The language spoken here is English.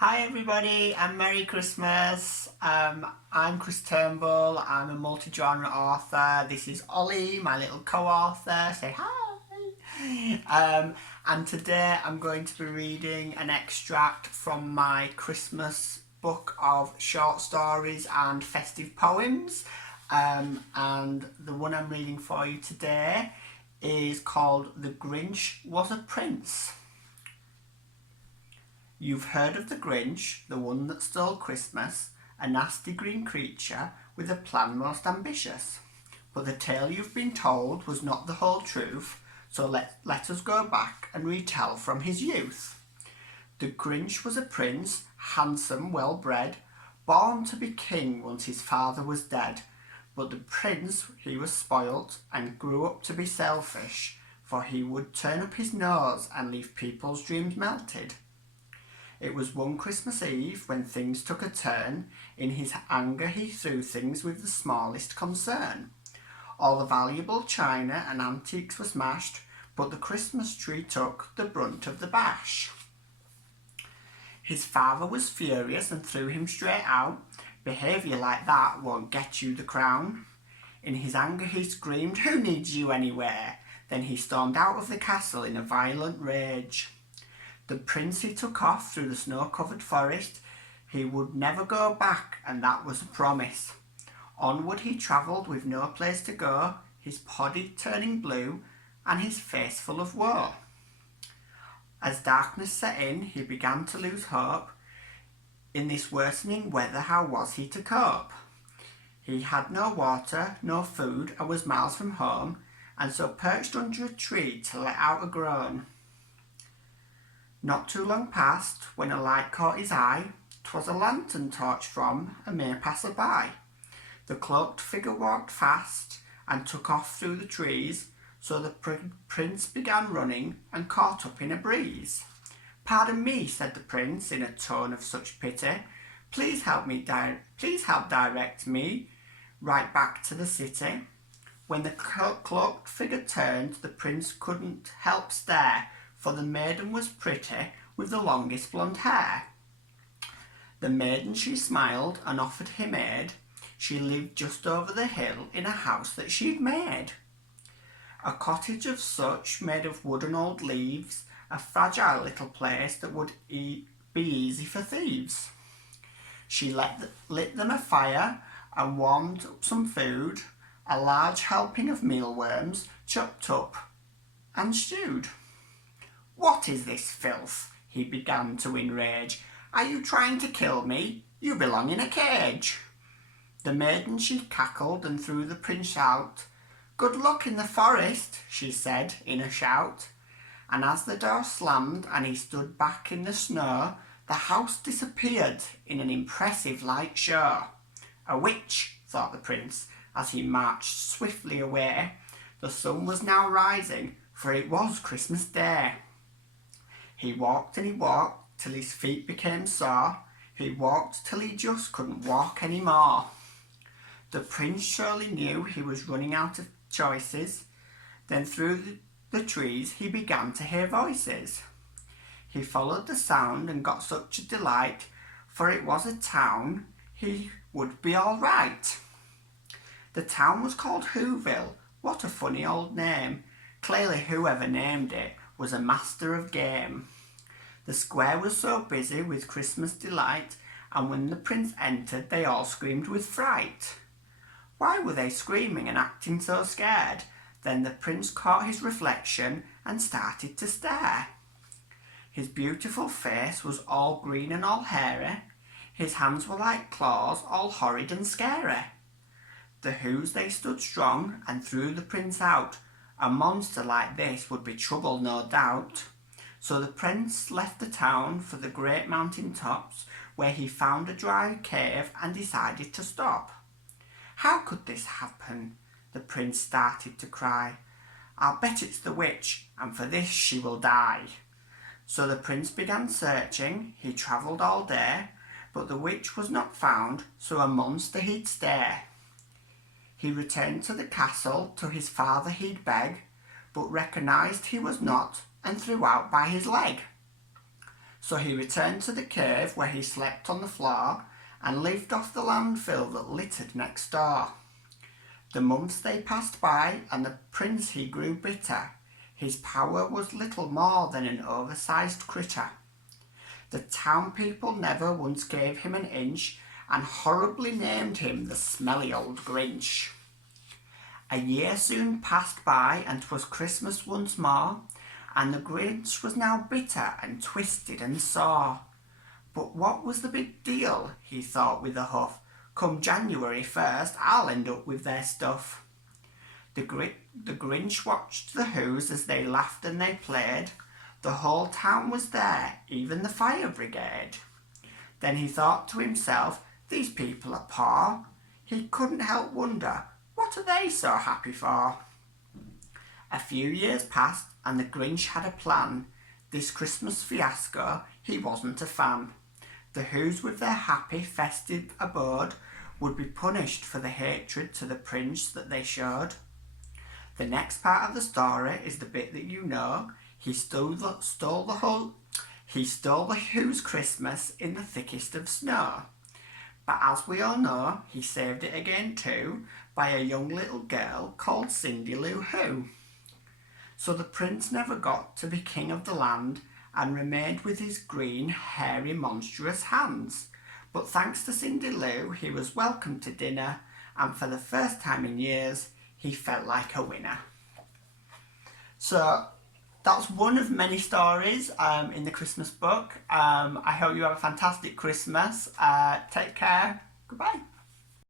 Hi everybody and Merry Christmas. I'm Chris Turnbull. I'm a multi-genre author. This is Ollie, my little co-author. Say hi. And today I'm going to be reading an extract from my Christmas book of short stories and festive poems. And the one I'm reading for you today is called The Grinch Was a Prince. You've heard of the Grinch, the one that stole Christmas, a nasty green creature with a plan most ambitious. But the tale you've been told was not the whole truth, so let us go back and retell from his youth. The Grinch was a prince, handsome, well-bred, born to be king once his father was dead. But the prince, he was spoilt and grew up to be selfish, for he would turn up his nose and leave people's dreams melted. It was one Christmas Eve when things took a turn. In his anger he threw things with the smallest concern. All the valuable china and antiques were smashed, but the Christmas tree took the brunt of the bash. His father was furious and threw him straight out. Behaviour like that won't get you the crown. In his anger he screamed, "Who needs you anywhere?" Then he stormed out of the castle in a violent rage. The prince he took off through the snow-covered forest. He would never go back, and that was a promise. Onward he travelled with no place to go, his body turning blue, and his face full of woe. As darkness set in, he began to lose hope. In this worsening weather, how was he to cope? He had no water, no food, and was miles from home, and so perched under a tree to let out a groan. Not too long passed, when a light caught his eye. 'Twas a lantern torch from a mere passer-by. The cloaked figure walked fast, and took off through the trees, so the prince began running, and caught up in a breeze. "Pardon me," said the prince, in a tone of such pity. Please help direct me right back to the city." When the cloaked figure turned, the prince couldn't help stare, for the maiden was pretty, with the longest blonde hair. The maiden she smiled and offered him aid. She lived just over the hill in a house that she'd made. A cottage of such, made of wood and old leaves, a fragile little place that would be easy for thieves. She lit them a fire and warmed up some food, a large helping of mealworms chopped up and stewed. "What is this filth?" he began to enrage. "Are you trying to kill me? You belong in a cage." The maiden she cackled and threw the prince out. "Good luck in the forest," she said in a shout. And as the door slammed and he stood back in the snow, the house disappeared in an impressive light show. "A witch," thought the prince as he marched swiftly away. The sun was now rising, for it was Christmas Day. He walked and he walked till his feet became sore. He walked till he just couldn't walk any more. The prince surely knew he was running out of choices. Then through the trees he began to hear voices. He followed the sound and got such a delight, for it was a town. He would be all right. The town was called Whoville. What a funny old name. Clearly whoever named it was a master of game. The square was so busy with Christmas delight, and when the prince entered they all screamed with fright. Why were they screaming and acting so scared? Then the prince caught his reflection and started to stare. His beautiful face was all green and all hairy. His hands were like claws, all horrid and scary. The Whos they stood strong and threw the prince out. A monster like this would be trouble, no doubt. So the prince left the town for the great mountain tops, where he found a dry cave and decided to stop. How could this happen? The prince started to cry. "I'll bet it's the witch, and for this she will die." So the prince began searching. He travelled all day, but the witch was not found, so a monster he'd stay. He returned to the castle, to his father he'd beg, but recognised he was not, and threw out by his leg. So he returned to the cave where he slept on the floor and lived off the landfill that littered next door. The months they passed by and the prince he grew bitter. His power was little more than an oversized critter. The town people never once gave him an inch and horribly named him the smelly old Grinch. A year soon passed by and 'twas Christmas once more, and the Grinch was now bitter and twisted and sore. But what was the big deal, he thought with a huff, come January 1st I'll end up with their stuff. The Grinch watched the Who's as they laughed and they played. The whole town was there, even the fire brigade. Then he thought to himself, these people are poor. He couldn't help wonder, what are they so happy for? A few years passed and the Grinch had a plan. This Christmas fiasco he wasn't a fan. The Who's with their happy festive abode would be punished for the hatred to the prince that they showed. The next part of the story is the bit that you know. He stole the Who's Christmas in the thickest of snow. But as we all know, he saved it again too by a young little girl called Cindy Lou Who. So the prince never got to be king of the land and remained with his green, hairy, monstrous hands. But thanks to Cindy Lou, he was welcome to dinner, and for the first time in years, he felt like a winner. So that's one of many stories in the Christmas book. I hope you have a fantastic Christmas. Take care. Goodbye.